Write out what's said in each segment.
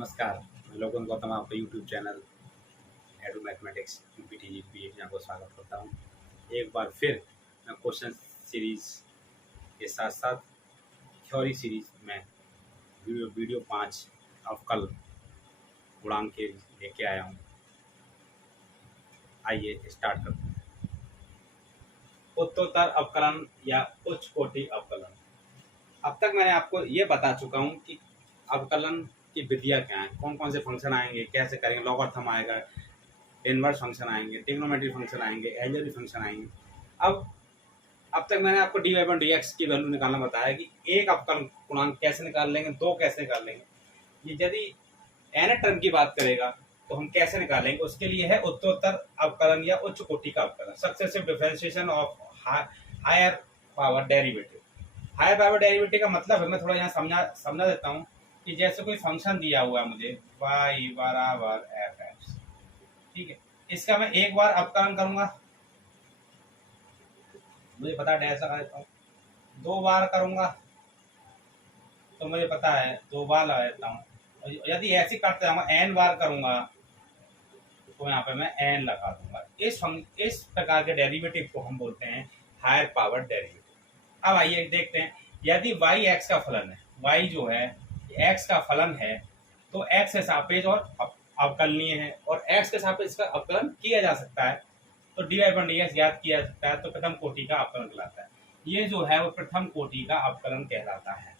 नमस्कार, मैं लोगन गौतम आपका यूट्यूब चैनल एडू मैथमेटिक्स यूपीटीजीपी एग्जाम को स्वागत करता हूँ। एक बार फिर मैं क्वेश्चन सीरीज के साथ साथ थ्योरी सीरीज में वीडियो 5 अवकल गुणांक के लेके आया हूँ। आइए स्टार्ट करते हैं। उत्तरोत्तर अवकलन या उच्च कोटि अवकलन। अब तक मैंने आपको ये बता चुका हूँ कि अवकलन की विधियाँ क्या हैं, कौन कौन से फंक्शन आएंगे, कैसे करेंगे। लॉगरिथम आएगा, इनवर्स फंक्शन आएंगे, ट्रिग्नोमेट्री फंक्शन आएंगे, एलजेब्रिक फंक्शन आएंगे। अब तक मैंने आपको dy/dx की वैल्यू निकालना बताया कि एक अवकलन गुणांक कैसे निकाल लेंगे, दो कैसे निकाल लेंगे। ये यदि n टर्म की बात करेगा तो हम कैसे निकालेंगे, उसके लिए है उत्तरोत्तर अवकलन या उच्च कोटि का अवकलन। Successive differentiation of higher power derivative. Higher power derivative का मतलब है, मैं थोड़ा यहाँ समझा देता हूँ कि जैसे कोई फंक्शन दिया हुआ है मुझे y बराबर fx, ठीक है, इसका मैं एक बार अवकलन करूंगा, मुझे पता है डैश लगा देता हूँ। दो बार करूंगा तो मुझे पता है दो बार लगा देता हूँ। यदि ऐसे करते जाऊंगा n बार करूंगा तो यहाँ पे मैं n लगा दूंगा। इस प्रकार के डेरिवेटिव को हम बोलते हैं हायर पावर डेरिवेटिव। अब आइए देखते हैं, यदि y x का फलन है, y जो है x का फलन है तो x के सापेक्ष और अवकलनीय है और x के सापेक्ष इसका अवकलन किया जा सकता है, तो dy/dx ज्ञात किया जा सकता है, तो प्रथम कोटि का अवकलन कहलाता है। ये जो है वो प्रथम कोटि का अवकलन कहलाता है।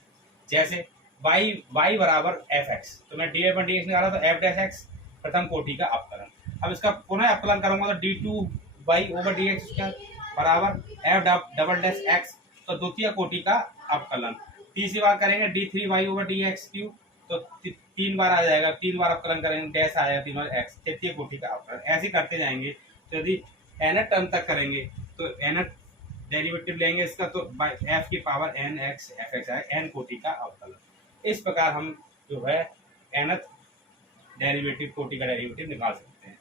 जैसे y बराबर fx, तो मैं dy/dx निकाला तो f' प्रथम कोटि का अवकलन। अब इसका पुनः अवकलन करूंगा तो d2y/dx बराबर f'(x), तो द्वितीय कोटि का अवकलन। तीसरी बार करेंगे d3y/dx3, तो तीन बार आ जाएगा, तीन बार अवकलन करेंगे डैश आएगा, तीन बार x, तृतीय कोटि का अवकलन। ऐसे करते जाएंगे। तो यदि n टर्म तक करेंगे तो n डेरिवेटिव लेंगे इसका, तो f की पावर nx fx आएगा, n कोटि का अवकलन। इस प्रकार हम जो है nth डेरिवेटिव कोटि का डेरिवेटिव निकाल सकते हैं।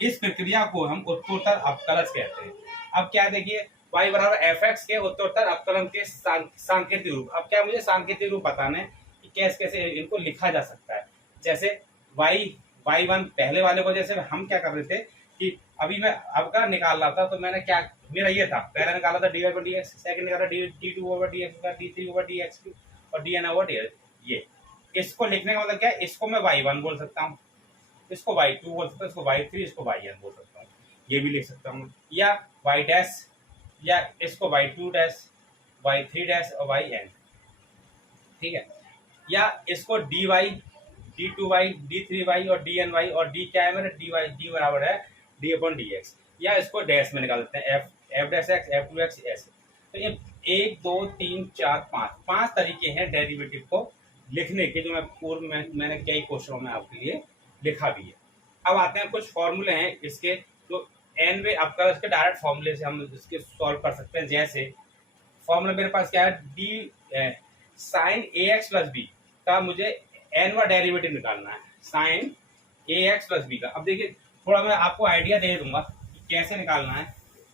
इस प्रक्रिया को हम उत्तरोत्तर अवकलज कहते हैं। अब क्या देखिए, y बराबर fx के उत्तरोत्तर अवकलन के सांकेतिक रूप। अब क्या मुझे सांकेतिक रूप बताना है कि कैसे कैसे इनको लिखा जा सकता है। जैसे y1 पहले वाले को, जैसे हम क्या कर रहे थे कि अभी मैं अवकलन निकाल रहा था, तो मैंने क्या, मेरा ये था, पहला निकाला था dy/dx, सेकंड निकाला d2/dx, d3/dx और dn/dx। ये इसको लिखने का मतलब क्या है, इसको मैं y1 बोल सकता हूँ, इसको y2 बोल सकता हूँ, इसको y3, इसको yn बोल सकता हूँ, ये भी लिख सकता हूँ, या y' या इसको y2', y3' और yn, ठीक है, या इसको dy, d2y, d3y और dny, और d क्या है मेरा, d बराबर है d/dx, या इसको डैश में निकाल देते हैं f'(x), f2x ऐसे। तो ये 1 2 3 4 5 तरीके हैं डेरिवेटिव को लिखने के, जो मैं पूर्व में मैंने कई क्वेश्चनों में आपके लिए लिखा भी है। अब आते हैं कुछ फॉर्मूले हैं इसके, जो nवे अवकलन के डायरेक्ट फॉर्मूले से हम इसके सॉल्व कर सकते हैं। जैसे फॉर्मूला मेरे पास क्या है, d sin ax plus b का मुझे nवा डेरिवेटिव निकालना है, sin ax प्लस b का। अब देखिए, थोड़ा मैं आपको आइडिया दे दूंगा कि कैसे निकालना है,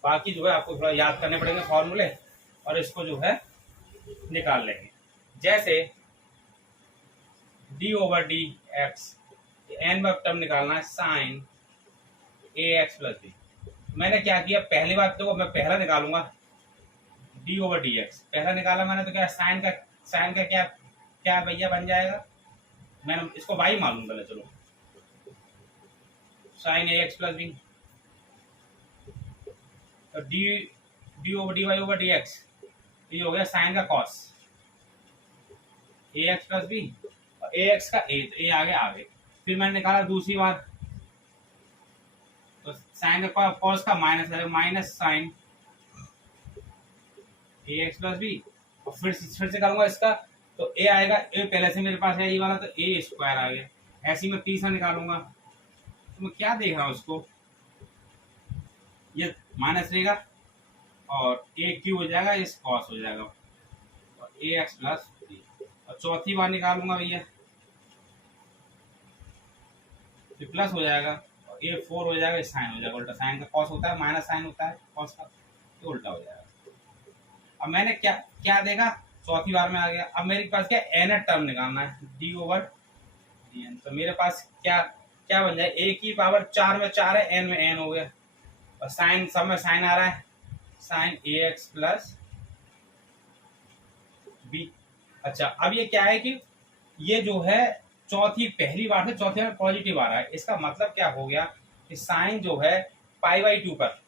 बाकी जो है आपको थोड़ा याद करने पड़ेंगे फॉर्मूले, और इसको जो है निकाल लेंगे। जैसे d/dx, n टर्म निकालना है sin ax प्लस b। मैंने क्या किया, पहली बात तो मैं पहला निकालूंगा d/dx, पहला निकाला मैंने, तो क्या साइन का क्या भैया बन जाएगा, मैंने इसको y मान लूंगा, चलो sin ax प्लस b, तो dy/dx ये हो गया साइन का cos ax प्लस b, और ax का a आगे। फिर मैंने निकाला दूसरी बार, तो साइन का cos का minus sine ax plus b, और फिर से करूंगा इसका, तो a आएगा, a पहले से मेरे पास है ये वाला, तो a स्क्वायर आ गया। ऐसे ही मैं तीसरा निकालूंगा, तो मैं क्या देख रहा हूँ, उसको ये माइनस रहेगा और a क्यू हो जाएगा, इस cos हो जाएगा, और ax प्लस b। और चौथी बार निकालूंगा भैया, तो प्लस हो जाएगा, और a 4 हो जाएगा, साइन हो जाएगा उल्टा। साइन का cos होता है, माइनस साइन होता है cos का, तो उल्टा हो जाएगा। अब मैंने क्या देखा, चौथी बार में आ गया। अब मेरे पास क्या, n टर्म निकालना है, d/dx n। तो मेरे पास क्या क्या बन जाए, a की पावर 4 में 4 है, n में n हो गया, और साइन सब में साइन आ रहा है, साइन ax प्लस b। अच्छा अब ये क्या है कि ये जो है चौथी पहली बार से चौथे में पॉजिटिव आ रहा है, इसका मतलब क्या हो गया कि साइन जो है पाई बाई 2 पर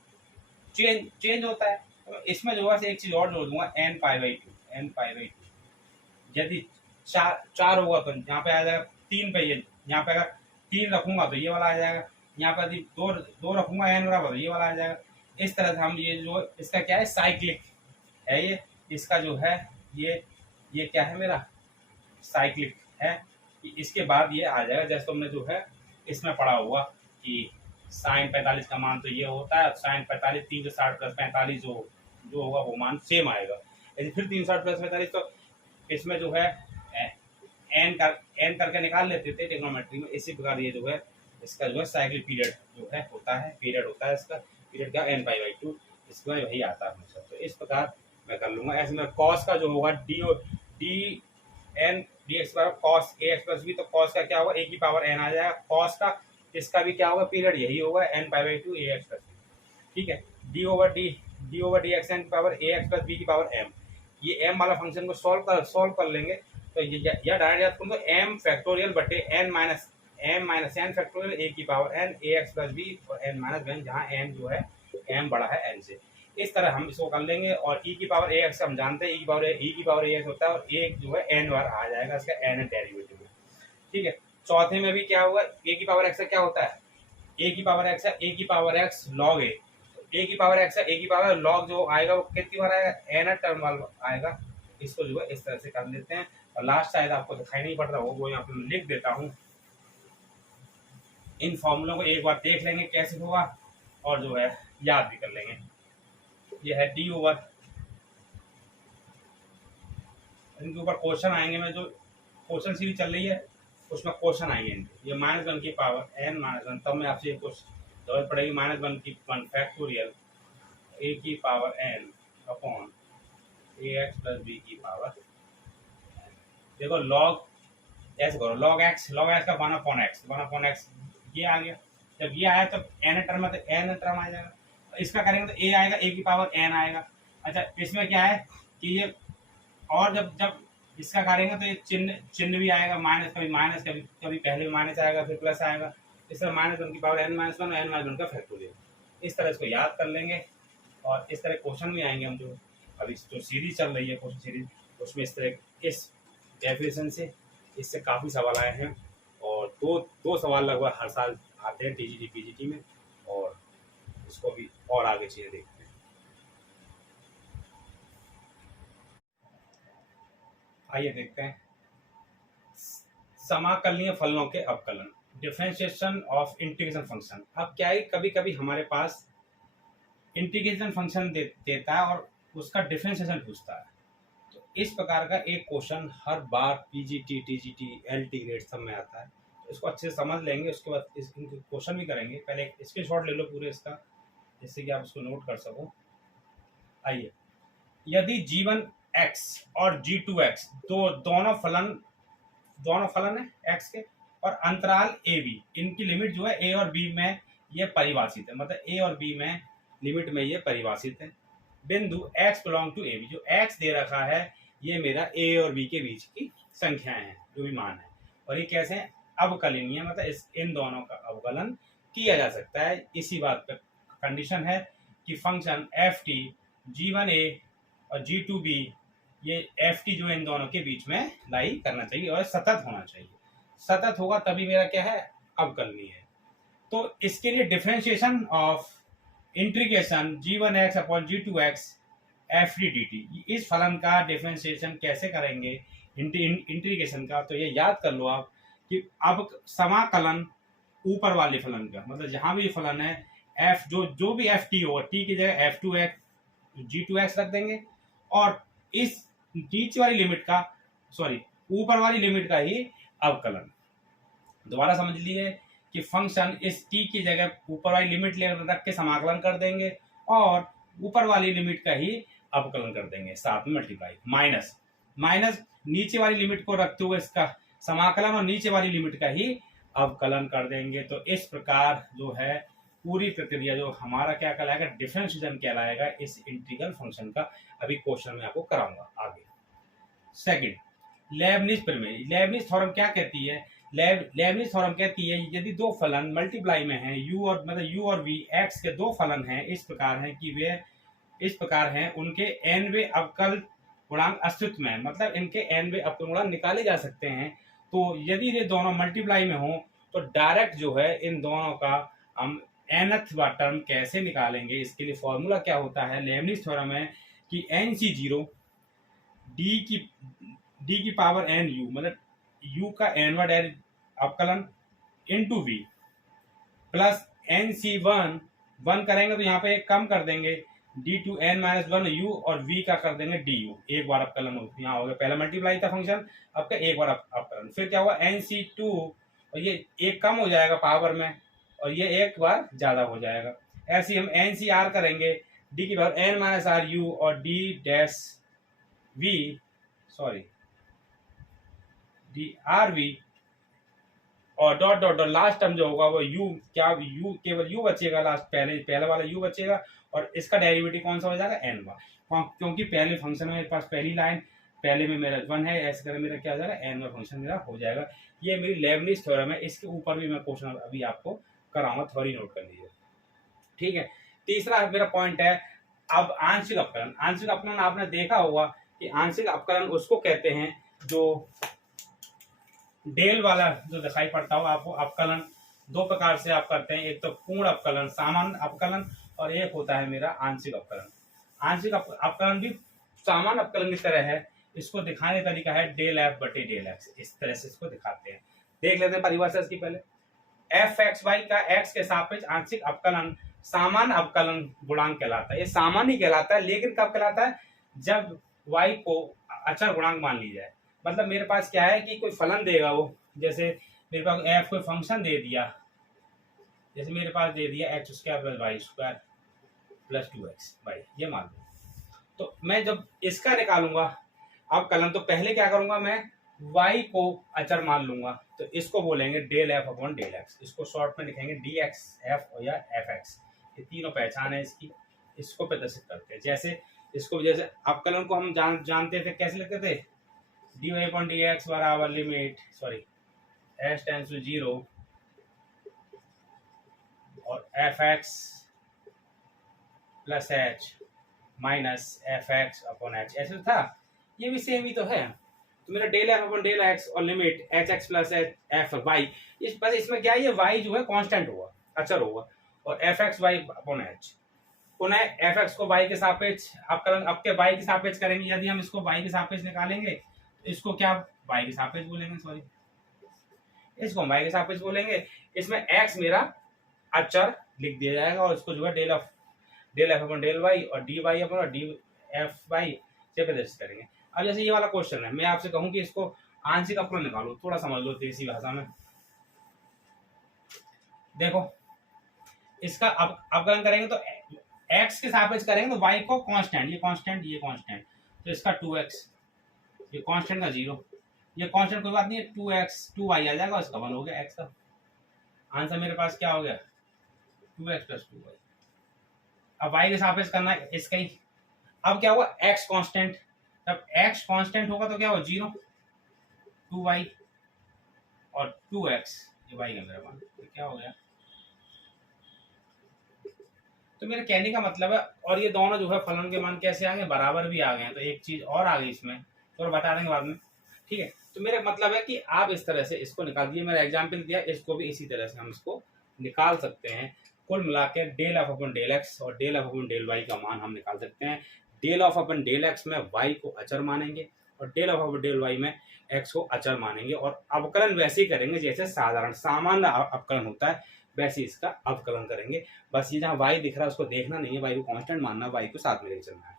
चेंज चेंज होता है। तो इसमें जो है एक चीज और जोड़ दूंगा, n pi by 2, n pi by 2। यदि चार होगा तो यहाँ पे आ जाएगा 3 पे, ये यहाँ पे अगर 3 रखूंगा तो ये वाला आ जाएगा, यहाँ पे यदि दो रखूंगा एन बराबर तो ये वाला आ जाएगा। इस तरह से हम ये जो इसका क्या है साइक्लिक है, ये इसका जो है ये क्या है मेरा साइक्लिक है। इसके बाद ये आ जाएगा जैसे तुमने जो है इसमें पढ़ा हुआ कि साइन 45 का मान तो ये होता है, साइन 45 360 प्लस 45 जो होगा वो मान सेम आएगा। यदि फिर 360 प्लस 45 तो इसमें जो है एन करके निकाल लेते थे ट्रिग्नोमेट्री में। इसी प्रकार ये जो है इसका जो है साइक्लिक पीरियड जो है होता है, पीरियड होता है इसका, पीरियड का एन पाई बाई 2, इसके बाद वही आता है हमेशा। तो इस प्रकार मैं कर लूंगा। ऐसे में कॉस का जो होगा डी एन डी एक्स बराबर cos A x plus B, तो कॉस का क्या होगा ए की पावर एन आ जाएगा, कॉस का इसका भी क्या होगा पीरियड यही होगा n pi by 2 a x plus b. ठीक है, d over d x n power a x plus b की पावर एम। ये एम वाला फंक्शन को सॉल्व कर लेंगे तो ये या डायरेक्ट याद करूँ तो एम फैक्टोरियल बटे n minus n factorial a की power n a x plus b और एन माइनस वन, जहाँ एन जो है एम बड़ा है एन से। इस तरह हम इसको कर लेंगे। और ई की पावर ए एक्स हम जानते हैं, ई की पावर ए एक्स होता है और एक जो है एन बार आ जाएगा इसका एन डेरिवेटिव में। ठीक है, चौथे में भी क्या होगा, ए की पावर एक्स क्या होता है, ए की पावर एक्स है, ए की पावर एक्स लॉग ए की पावर एक्स है, ए की पावर लॉग जो आएगा वो कितनी बार आएगा, एन टर्म वाला आएगा। इसको जो है इस तरह से कर लेते हैं। और लास्ट शायद आपको दिखाई नहीं पड़ रहा हो, वो यहाँ पे लिख देता हूँ। इन फॉर्मूलों को एक बार देख लेंगे कैसे होगा और जो है याद भी कर लेंगे। ये है डी ओवर, इनके ऊपर क्वेश्चन आएंगे, मैं जो क्वेश्चन सीरीज चल रही है उसमें क्वेश्चन आएंगे इनके। ये -1 की पावर एन -1, तब मैं आपसे कुछ जरूरत पड़ेगी, -1 की 1 फैक्टोरियल ए की पावर एन अपॉन ए एक्स प्लस बी की पावर। देखो लॉग ऐसे करो, लॉग एक्स का 1 अपॉन एक्स ये आ गया। जब ये आया तो एन टर्म है तो एन टर्म आ जाएगा, इसका करेंगे तो ए आएगा, ए की पावर एन आएगा। अच्छा इसमें क्या है कि ये और जब इसका करेंगे तो ये चिन्ह भी आएगा, कभी पहले माइनस आएगा फिर प्लस आएगा। इस तरह -1 की पावर n-1 और n-1 का फैक्टोरियल। इस तरह इसको याद कर लेंगे और इस तरह क्वेश्चन भी आएंगे। हम जो अभी जो सीरीज चल रही है क्वेश्चन सीरीज, उसमें इस तरह इस डेफिनेशन से इससे काफ़ी सवाल आए हैं और दो सवाल लगभग हर साल आते हैं टीजीटी पीजीटी में, और इसको भी और आगे चीजें देखते हैं। आइए देखते हैं समाकलनीय फलनों के अवकलन, डिफरेंशिएशन ऑफ इंटीग्रेशन फंक्शन। अब क्या है कभी कभी हमारे पास इंटीग्रेशन फंक्शन देता है और उसका डिफरेंशिएशन पूछता है। तो इस प्रकार का एक क्वेश्चन हर बार पीजीटी टीजीटी एलटी ग्रेड सब में आता है, तो इसको अच्छे से समझ लेंगे, उसके बाद इनके क्वेश्चन भी करेंगे। पहले एक स्क्रीनशॉट ले लो पूरे इसका, जिससे कि आप इसको नोट कर सको। आइए, यदि g1 x और g2 x दोनों फलन है x के और अंतराल a b, इनकी लिमिट जो है a और b में ये परिभाषित है, मतलब a और b में लिमिट में ये परिभाषित है। बिंदु x belong to a b, जो x दे रखा है ये मेरा a और b के बीच की संख्याएं हैं, जो भी मान है, और ये कैसे हैं अवकलनीय, मतलब इन दोनों का अवकलन किया जा सकता है। इसी बात पर कंडीशन है कि फंक्शन एफ टी g1a और g2b, ये एफ टी जो इन दोनों के बीच में लाई करना चाहिए और सतत होना चाहिए। सतत होगा तभी मेरा क्या है अवकलनीय है। तो इसके लिए differentiation of integration g1x upon g2x F D D T, इस फलन का डिफरेंशिएशन कैसे करेंगे इंटीग्रेशन का, तो ये याद कर लो आप कि अब समाकलन ऊपर वाले फलन का, मतलब जहां भी फलन है एफ जो भी एफ टी होगा, टी की जगह f2x g2x रख देंगे और इस नीचे वाली लिमिट का ऊपर वाली लिमिट का ही अवकलन। दोबारा समझ लीजिए कि फंक्शन इस t की जगह ऊपर वाली लिमिट रख के समाकलन कर देंगे और ऊपर वाली लिमिट का ही अवकलन कर देंगे, साथ में मल्टीप्लाई माइनस नीचे वाली लिमिट को रखते हुए इसका समाकलन और नीचे वाली लिमिट का ही अवकलन कर देंगे। तो इस प्रकार जो है पूरी प्रक्रिया जो हमारा क्या कहलाएगा, डिफरेंशिएशन कहलाएगा इस इंटीग्रल फंक्शन का। अभी क्वेश्चन में आपको कराऊंगा आगे। सेकंड, लेबनिज प्रमेय। लेबनिज थ्योरम क्या कहती है? लेबनिज थ्योरम कहती है यदि दो फलन मल्टीप्लाई में हैं, यू और मतलब यू और वी, एक्स के दो फलन हैं इस प्रकार हैं कि वे इस प्रकार हैं, उनके nवे अवकल गुणांक अस्तित्व में है, मतलब इनके nवे अवकल गुणांक निकाले जा सकते हैं। तो यदि ये दोनों मल्टीप्लाई में हो तो डायरेक्ट जो है इन दोनों का हम nth टर्म कैसे निकालेंगे, इसके लिए फॉर्मूला क्या होता है? लेबनिज थ्योरम है कि NC0 डी की पावर एन यू, मतलब u का nवा अवकलन इंटू वी प्लस NC1 1 करेंगे तो यहाँ पे एक कम कर देंगे d2n-1 u और v का कर देंगे du, एक बार अवकलन यहाँ हो गया, पहला मल्टीप्लाई था फंक्शन, अब का एक बार अवकलन। फिर क्या हुआ NC2 और ये एक कम हो जाएगा पावर में और ये एक बार ज्यादा हो जाएगा। ऐसे हम NCR करेंगे d की पावर n-r u और d dash v sorry drv और dot dot dot last term जो होगा वो u, क्या u केवल u बचेगा, लास्ट पहले वाला u बचेगा और इसका डेरिवेटिव कौन सा हो जाएगा? n वा, क्योंकि पहले फंक्शन में मेरे पास पहली लाइन पहले में मेरा 1 है, ऐसे करके मेरा क्या हो जाएगा? n वा फंक्शन मेरा हो जाएगा। ये मेरी लेबनिज थ्योरम है, इसके ऊपर भी मैं क्वेश्चन अभी आपको कराऊंगा, थ्योरी नोट कर लीजिए, ठीक है। तीसरा मेरा पॉइंट है अब आंशिक अवकलन। आंशिक अवकलन आपने देखा होगा कि आंशिक अवकलन उसको कहते हैं जो डेल वाला जो दिखाई पड़ता हो आपको। अवकलन दो प्रकार से आप करते हैं, एक तो पूर्ण अवकलन, सामान्य अवकलन, और एक होता है मेरा आंशिक अवकलन। आंशिक अवकलन भी सामान्य अवकलन की तरह है, इसको दिखाने का तरीका है डेल एफ बटे डेल एक्स, इस तरह से इसको दिखाते हैं। देख लेते हैं परिभाषा इसकी पहले। एफ एक्स वाई का एक्स के सापेक्ष आंशिक अवकलन सामान्य अवकलन गुणांक कहलाता है। ये सामान्य ही कहलाता है, लेकिन कब कहलाता है? जब वाई को अचर गुणांक मान ली जाए। मतलब मेरे पास क्या है कि कोई फलन देगा वो, जैसे मेरे पास एफ कोई फंक्शन दे दिया, जैसे मेरे पास दे दिया x square plus y square plus 2x y, ये मान लो। तो मैं जब इसका निकालूंगा अवकलन तो पहले क्या करूंगा, मैं y को अचर मान लूंगा, तो इसको बोलेंगे del f upon del x. इसको शॉर्ट में लिखेंगे डी एक्स एफ या एफ एक्स, ये तीनों पहचान है इसकी। इसको प्रदर्शित करते हैं जैसे इसको, जैसे अवकलन को हम जानते थे, कैसे लिखते थे? D y upon d x बराबर limit sorry s tends to 0 और f x plus h minus f x upon h, ऐसे था। ये भी सेम ही तो है। तो मेरा del f upon del x और limit h x plus f y, बस इसमें क्या है, ये वाई जो है कांस्टेंट होगा, अचर होगा, और f x y upon h. पुनः एफ एक्स को वाई के सापेक्ष अवकलन अब के वाई के सापेक्ष करेंगे। यदि हम इसको वाई के सापेक्ष निकालेंगे तो इसको क्या वाई के सापेक्ष बोलेंगे, सॉरी इसको हम वाई के सापेक्ष बोलेंगे। इसमें एक्स मेरा अचर लिख दिया जाएगा और इसको जो है del f upon del y और d y upon d f y से प्रदर्शित करेंगे। अब जैसे ये वाला क्वेश्चन है, मैं आपसे कहूं कि इसको आंशिक अवकलन निकालो, थोड़ा समझ लो देसी भाषा में। देखो इसका अवकलन करेंगे तो x के सापेक्ष करेंगे तो y को कांस्टेंट, ये कांस्टेंट ये कांस्टेंट, तो इसका 2x, ये कांस्टेंट का 0, ये कांस्टेंट कोई बात नहीं है, 2x 2y आ जाएगा, इसका 1 हो गया। x का आंसर मेरे पास क्या हो गया? 2x plus 2y। अब y के सापेक्ष करना है इसका ही। अब क्या हुआ? x कांस्टेंट, जब x कांस्टेंट होगा तो क्या होगा? 0 2y और 2x, ये y का मेरा मान, तो क्या हो गया? तो मेरे कहने का मतलब है, और ये दोनों जो है फलन के मान कैसे आ गए? बराबर भी आ गए हैं। तो एक चीज और आ गई इसमें, तो बता देंगे बाद में, ठीक है। तो मेरा मतलब है कि आप इस तरह से इसको निकाल दिए, मेरा एग्जाम्पल दिया, इसको भी इसी तरह से हम इसको निकाल सकते हैं। कुल मिला के del f upon del x और del f upon del y का मान हम निकाल सकते हैं। Del of upon del x में वाई को अचर मानेंगे और del of upon del y में एक्स को अचर मानेंगे, और अवकलन वैसे ही करेंगे जैसे साधारण सामान्य अवकलन होता है, वैसे इसका अवकलन करेंगे। बस ये जहाँ y दिख रहा है उसको देखना नहीं है, y को कांस्टेंट मानना, y को साथ में लेके चलना है,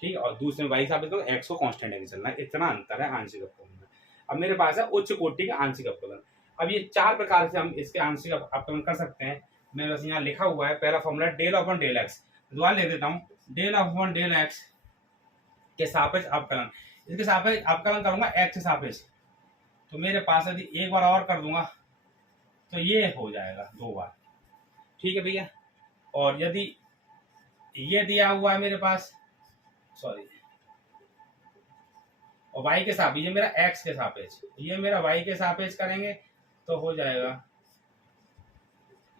ठीक है। और दूसरे y साबित करो, x को कांस्टेंट लेके चलना है, इतना अंतर है आंशिक अवकलन में। अब मेरे पास है उच्च कोटि का आंशिक अवकलन। अब ये 4 प्रकार से हम इसके आंशिक अवकलन कर सकते हैं। मेरे पास यहाँ लिखा हुआ है, पहला formula del upon del x, दोबारा लिख देता हूँ, डेल अपॉन डेल एक्स के सापेक्ष अवकलन, इसके सापेक्ष अवकलन करूंगा x के सापेक्ष, तो मेरे पास यदि एक बार और कर दूंगा तो ये हो जाएगा 2 बार। ठीक है भैया। और यदि ये दिया हुआ है मेरे पास, सॉरी, और y के सापेक्ष, ये मेरा x के सापेक्ष, ये मेरा y के सापेक्ष करेंगे तो हो जाएगा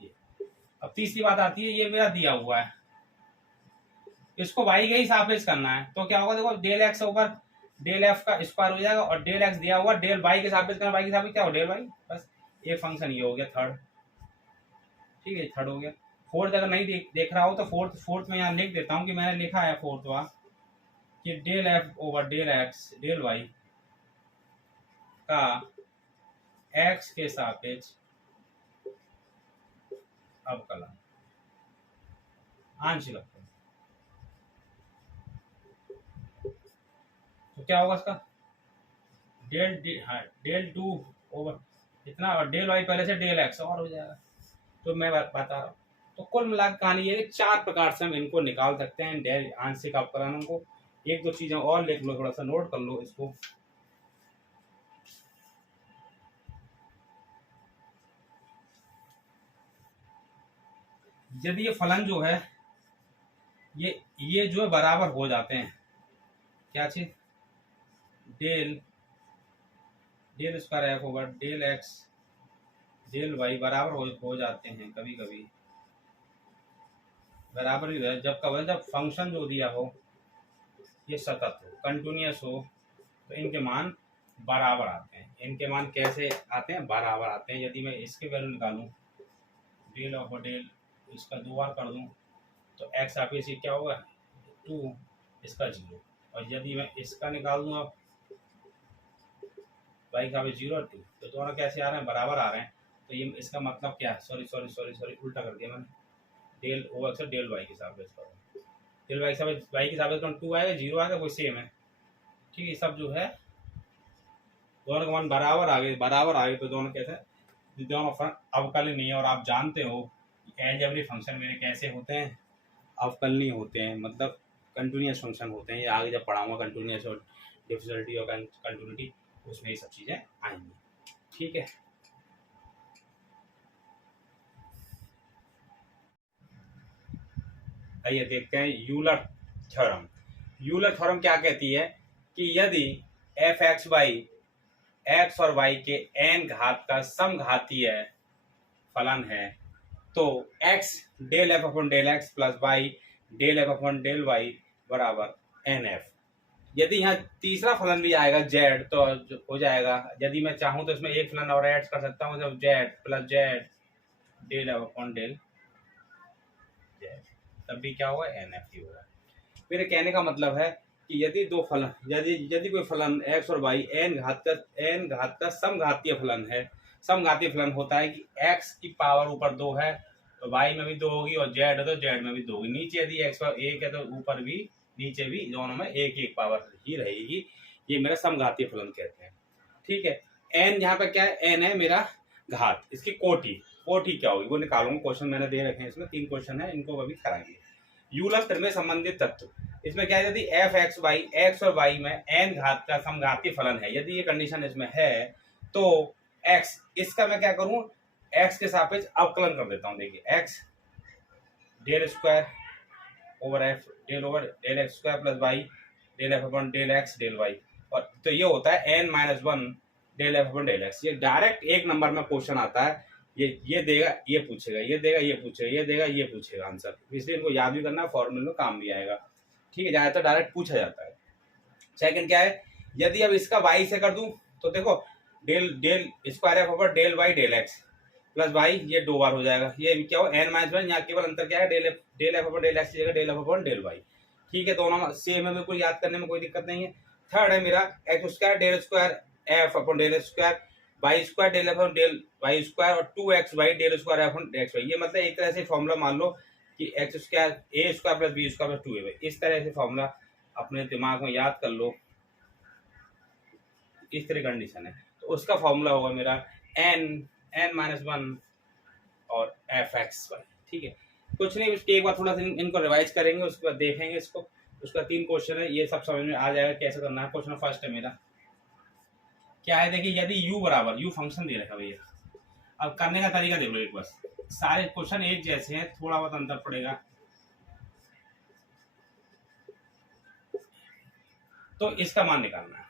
ये। अब तीसरी बात आती है, ये मेरा दिया हुआ है, इसको y के ही सापेक्ष करना है, तो क्या होगा, देखो डेल x ऊपर डेल f का स्क्वायर हो जाएगा, और डेल x दिया हुआ, डेल y के सापेक्ष करना, y के सापेक्ष क्या हो, डेल y। बस एक फंक्शन ये हो गया थर्ड। ठीक है, थर्ड हो गया। फोर्थ अगर नहीं देख रहा हो तो फोर्थ में यहाँ लिख देता हूँ कि मैंने लिखा है फोर्थ वा कि del f over del x del y का एक्स के सापेक्ष अवकलन आंशिक अवकलन। तो क्या होगा इसका, डेल 2 ओवर इतना, और डेल वाई पहले से डेल एक्स और हो जाएगा। तो मैं बता रहा हूँ, तो कुल मिलाकर कहानी ये 4 प्रकार से हम इनको निकाल सकते हैं डेल आंशिक अवकलनों को। एक दो चीजें और लिख लो, थोड़ा सा नोट कर लो इसको। यदि ये फलन जो है ये जो है बराबर हो जाते हैं, क्या चीज, del square f over del x del y बराबर हो जाते हैं, कभी कभी बराबर ही है। जब कब, जब फंक्शन जो दिया हो ये सतत हो, कंटिन्यूअस हो, तो इनके मान बराबर आते हैं। इनके मान कैसे आते हैं, बराबर आते हैं। यदि मैं इसके वैल्यू निकालूं, डेल ऑफ डेल, इसका 2 बार कर दूं तो एक्स आप इसी क्या होगा 2, इसका 0। और यदि मैं इसका निकाल दूं अब वाई का 0 और 2, तो दोनों कैसे आ रहे हैं, बराबर आ रहे हैं। तो ये इसका मतलब क्या है, सॉरी उल्टा कर दिया मैंने, डेल ओवर से डेल वाई के सापेक्ष करो, डेल वाई के सापेक्ष 2 आएगा, 0 आएगा, वो सेम है। ठीक है, सब जो है दोनों का मान बराबर आ गए, तो दोनों कैसे, दोनों अवकलनीय नहीं है। और आप जानते हो एलजेब्रिक फंक्शन मेरे कैसे होते हैं, अवकलनीय होते हैं, मतलब कंटिन्यूअस फंक्शन होते हैं। ये आगे जब पढ़ाऊंगा कंटिन्यूअस और डिफरेंशियलिटी और कंटिन्यूटी, उसमें ये सब चीजें आएंगी। ठीक है, आइए देखते हैं यूलर थ्योरम। यूलर थ्योरम क्या कहती है कि यदि एफ एक्स वाई, एक्स और वाई के एन घात का समघातीय फलन है, तो x del f upon del x plus y del f upon del y बराबर एन एफ। यदि यहाँ तीसरा फलन भी आएगा z, तो हो जाएगा, यदि मैं चाहूं तो इसमें एक फलन और ऐड कर सकता हूँ, जब z plus z del f upon del z, तब भी क्या होगा, एन एफ ही होगा। मेरे कहने का मतलब है कि यदि दो फलन, यदि कोई फलन x और y n घात का समघातीय फलन है, समघातीय फलन होता है कि x की पावर ऊपर 2 है तो y में भी 2 होगी, और z है तो z में भी 2 होगी। नीचे यदि x और 1 है तो ऊपर भी नीचे भी दोनों में एक पावर ही रहेगी। ये मेरा समघातीय फलन कहते हैं। ठीक है, n यहाँ पे क्या है, n है मेरा घात, इसकी कोटि क्या होगी वो निकालूंगा। क्वेश्चन मैंने दे रखे हैं, इसमें 3 क्वेश्चन है, इनको अभी कराएंगे। यूलर थ्योरम में संबंधित तत्व, इसमें क्या है, यदि एफ एक्स वाई, एक्स और वाई में एन घात का समघातीय फलन है, यदि ये कंडीशन इसमें है, तो एक्स, इसका मैं क्या करूं, एक्स के सापेक्ष अवकलन कर देता हूं। देखिए x del square over f del x square plus y del f upon del x del y, और तो ये होता है n minus 1 del f upon del x. ये डायरेक्ट 1 नंबर में क्वेश्चन आता है, ये देगा, ये पूछेगा, ये देगा, ये पूछेगा, ये देगा, ये पूछेगा आंसर, इसलिए इनको याद भी करना, फॉर्मूले में काम भी आएगा। ठीक है, ज्यादातर डायरेक्ट पूछा जाता है। सेकंड क्या है, यदि अब इसका वाई से कर दूं तो देखो del square f over del y del x plus y, ये 2 बार हो जाएगा। ये क्या हो, एन माइनस 1, यहाँ केवल अंतर क्या है, del f over del x की जगह del f over del y. ठीक है, दोनों सेम है, बिल्कुल याद करने में कोई दिक्कत नहीं है। थर्ड है मेरा x square del square f upon del square y square del f upon del y square, और 2x y del square f upon x y. ये मतलब एक तरह से फॉर्मूला मान लो कि x square a square plus b square plus 2a, इस तरह से फॉर्मूला अपने दिमाग में याद कर लो। इस तरह कंडीशन है तो उसका फॉर्मूला होगा मेरा n माइनस 1 और एफ एक्स वाई। ठीक है, कुछ नहीं, उसके एक बार थोड़ा सा इनको रिवाइज करेंगे, उसके बाद देखेंगे इसको। उसका 3 क्वेश्चन है, ये सब समझ में आ जाएगा कैसे करना है। क्वेश्चन फर्स्ट है मेरा, क्या है देखिए, यदि u बराबर, u फंक्शन दे रखा भैया। अब करने का तरीका देख लो एक बस, सारे क्वेश्चन एक जैसे हैं, थोड़ा बहुत अंतर पड़ेगा। तो इसका मान निकालना है।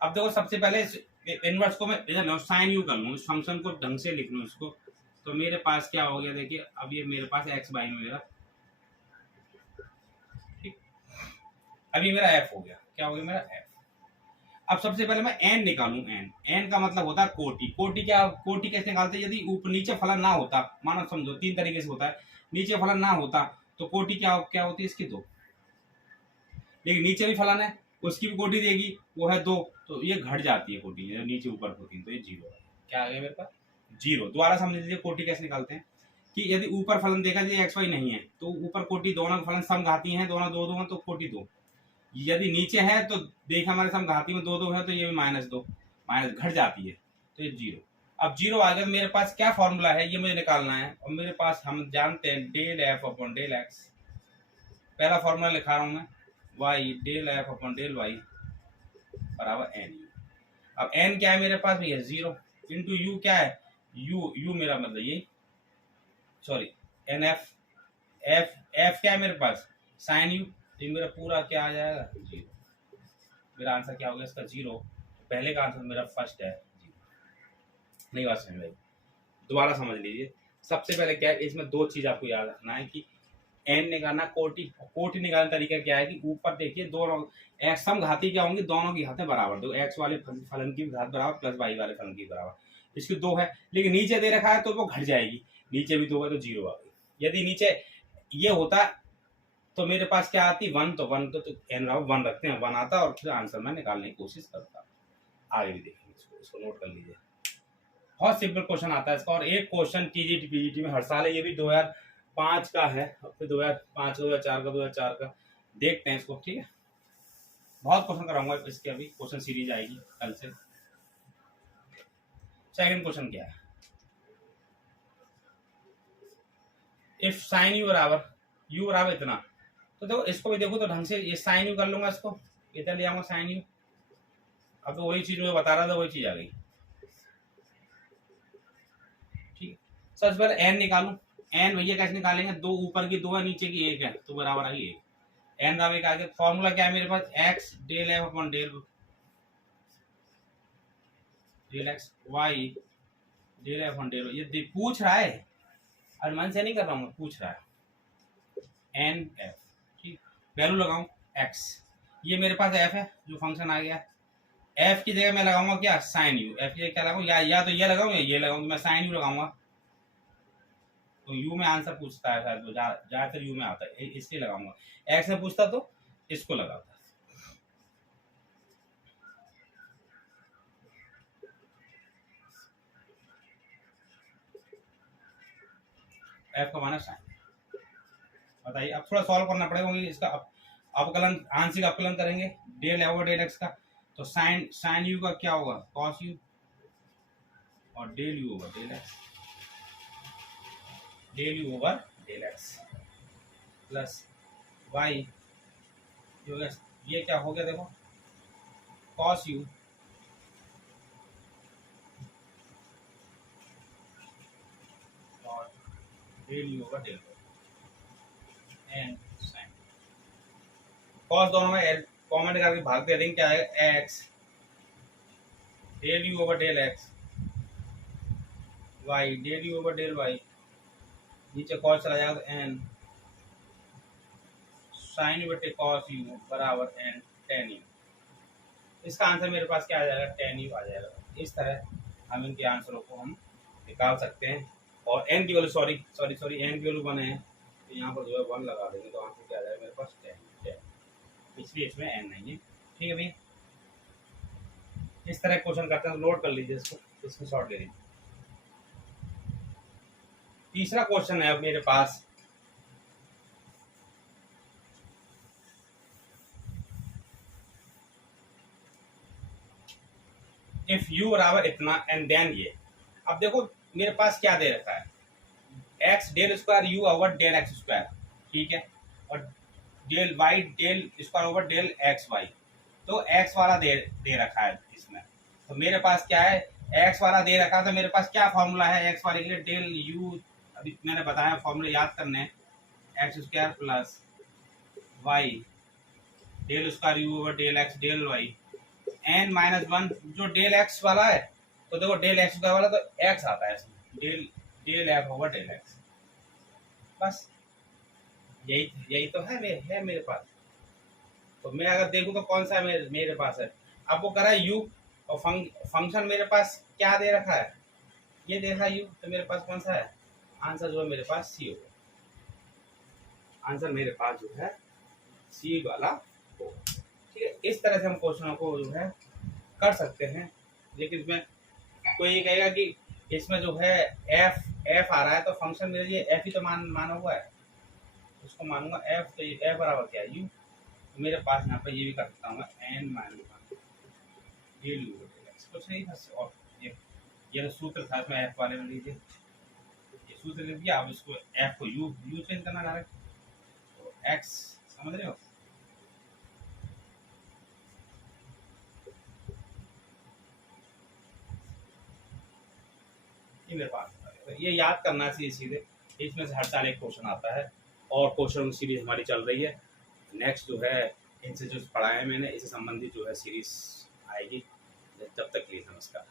अब देखो सबसे पहले इनवर्स को मैं इधर साइन यू कर लूँ, इस फंक्शन को ढंग से लिख लूँ इसको। तो मेरे पास क्या हो गया देखिए, अब ये मेरे पास एक्स बाई में मेरा, ठीक, अभी मेरा एफ हो गया, क्या हो गया मेरा एफ। अब सबसे पहले मैं एन निकालूं, एन, एन का मतलब होता है कोटि। कोटि क्या, कोटि कैसे निकालते हैं, यदि ऊपर नीचे फलन ना होता, मानो समझो तीन तरीके से होता है, नीचे फलन ना होता तो कोटि क्या क्या होती है इसकी, दो। लेकिन नीचे भी फलन है, उसकी भी कोटि देगी, वो है दो, तो ये घट जाती है कोटि, जब नीचे ऊपर होती है तो ये जीरो है। क्या आ गया मेरे पास, जीरो। दोबारा समझ लीजिए कोटि कैसे निकालते हैं, कि यदि ऊपर फलन देखा जाए एक्स वाई नहीं है तो ऊपर कोटि दोनों फलन समघाती हैं, दोनों दो दो हैं तो कोटि दो। यदि नीचे है तो देखा हमारे समघाती में दो दो है तो ये भी माइनस दो, माइनस घट जाती है तो ये जीरो। अब जीरो आ गया, मेरे पास क्या फॉर्मूला है ये मुझे निकालना है, और मेरे पास हम जानते हैं del f upon del x. पहला फॉर्मूला लिखा रहा हूं मैं, y del f upon del y बराबर एन यू। अब एन क्या है मेरे पास भैया, जीरो, इंटू यू क्या है, यू, यू मेरा मतलब ये, sorry n f, f, f क्या है मेरे पास, साइन यू, तो मेरा पूरा क्या आ जाएगा, जीरो। मेरा आंसर क्या हो गया इसका, जीरो। पहले का आंसर मेरा फर्स्ट है जीरो। नहीं बात समझ में, दोबारा समझ लीजिए। सबसे पहले क्या है, इसमें दो चीज आपको याद रखना है कि एन निकालना, कोटि, कोटि निकालने तरीका क्या है कि ऊपर देखिए दोनों एक्स समघाती क्या होंगी, दोनों की घातें बराबर, दो एक्स वाले फलन की घात बराबर प्लस वाई वाले फलन की बराबर, इसकी दो है। लेकिन नीचे दे रखा है तो वो घट जाएगी, नीचे भी दो है तो जीरो आ गई। यदि नीचे ये होता तो मेरे पास क्या आती, वन, तो वन तो एन वन रखते हैं, वन आता और फिर आंसर मैं निकालने की कोशिश करता। आगे भी देखेंगे इसको नोट कर लीजिए। बहुत सिंपल क्वेश्चन आता है इसका, और एक क्वेश्चन टीजीटी पीजीटी में हर साल है, ये भी 2005 का है, फिर 2005 का, 2004 का, 2004 का, देखते हैं इसको, ठीक है। बहुत क्वेश्चन कराऊंगा इसके, अभी क्वेश्चन सीरीज आएगी कल से। सेकंड क्वेश्चन क्या है, इफ साइन यू बराबर इतना, तो देखो इसको भी देखो तो ढंग से, ये साइन यू कर लूंगा, इसको इधर ले आऊंगा साइन यू। अब तो वही चीज मैं बता रहा था, वही चीज आ गई, ठीक है। सबसे पहले एन निकालू, एन भैया कैसे निकालेंगे, दो ऊपर की दो है, नीचे की एक है, तो बराबर आई एक। एन का एक आगे फॉर्मूला क्या है मेरे पास, x del f upon del x y del f upon del, ये पूछ रहा है, और मन से नहीं कर रहा हूँ, पूछ रहा है, एन एफ, ठीक। वैल्यू लगाऊं एक्स, ये मेरे पास एफ है जो फंक्शन आ गया, एफ की जगह मैं लगाऊंगा क्या, साइन यू। एफ की जगह क्या लगाऊं, या तो ये लगाऊं या ये लगाऊं, मैं साइन यू लगाऊंगा। तो यू में आंसर पूछता है शायद, ज्यादातर यू में आता है, इसलिए लगाऊंगा। एक्स में पूछता तो इसको लगाता। एफ का माना साइन। बताइए, अब थोड़ा सॉल्व करना पड़ेगा, इसका अवकलन, आंशिक अवकलन करेंगे डेल ओवर डेल एक्स का, तो साइन यू का क्या होगा, कॉस यू, और del u over del x, del u over del x plus y, ये क्या हो गया देखो, कॉस यू और del u over del and sine. Cos दोनों में कॉमन करके भाग दे देंगे, क्या है x del u over del x y del u over del y, नीचे कॉस चला जाएगा तो एन साइन यू बटे कॉस यू बराबर एन टेन यू। इसका आंसर मेरे पास क्या आ जाएगा, टेन यू आ जाएगा। इस तरह हम इनके आंसरों को हम निकाल सकते हैं। और एन की वैल्यू सॉरी एन की वैल्यू 1 है, तो यहाँ पर जो है 1 लगा देंगे, तो आंसर क्या आ जाएगा मेरे पास 10, इसलिए इसमें एन नहीं है, ठीक है भैया। इस तरह क्वेश्चन करते हैं, तो नोट कर लीजिए इसको, इसमें शॉर्ट ले लीजिए। तीसरा क्वेश्चन है अब मेरे पास, इफ यू बराबर इतना एंड देन ये। अब देखो मेरे पास क्या दे रखा है, x del square u over del x square, ठीक है, और del y del square over del x y. तो एक्स वाला दे रखा है इसमें, तो मेरे पास क्या है, एक्स वाला दे रखा, तो मेरे पास क्या फॉर्मूला है एक्स वाले के लिए, डेल यू, अभी मैंने बताया फॉर्मूला याद करने हैं, x square plus y del square u over del x del y n minus one. जो डेल एक्स वाला है तो देखो डेल एक्स स्क्वायर वाला तो एक्स आता है इसमें, del del f over del x, बस यही यही तो है मेरे पास। तो मैं अगर देखूं तो कौन सा मेरे पास है, अब वो करा यू, और फंक्शन मेरे पास क्या दे रखा है, ये देखा यू, तो मेरे पास कौन सा है आंसर, जो है मेरे पास सी होगा, आंसर मेरे पास जो है सी वाला हो। ठीक है, इस तरह से हम क्वेश्चनों को जो है कर सकते हैं। लेकिन इसमें कोई ये कहेगा कि इसमें जो है एफ आ रहा है तो फंक्शन मेरे लिए एफ ही तो माना हुआ है, उसको मानूंगा एफ, तो ये एफ बराबर क्या है यू, तो मेरे पास यहाँ पर ये भी कर सकता हूँ एन माइनस कुछ नहीं था। और ये तो सूत्र था इसमें एफ वाले में, लीजिए ये सूत्र लिख दिया, अब इसको एफ को यू चेंज करना डायरेक्ट, तो एक्स, समझ रहे हो। ये मेरे पास ये याद करना चाहिए सीधे, इसमें से हर साल एक क्वेश्चन आता है, और क्वेश्चन सीरीज हमारी चल रही है। नेक्स्ट जो है इनसे जो पढ़ाया मैंने इससे संबंधित जो है सीरीज आएगी। जब तक के लिए नमस्कार।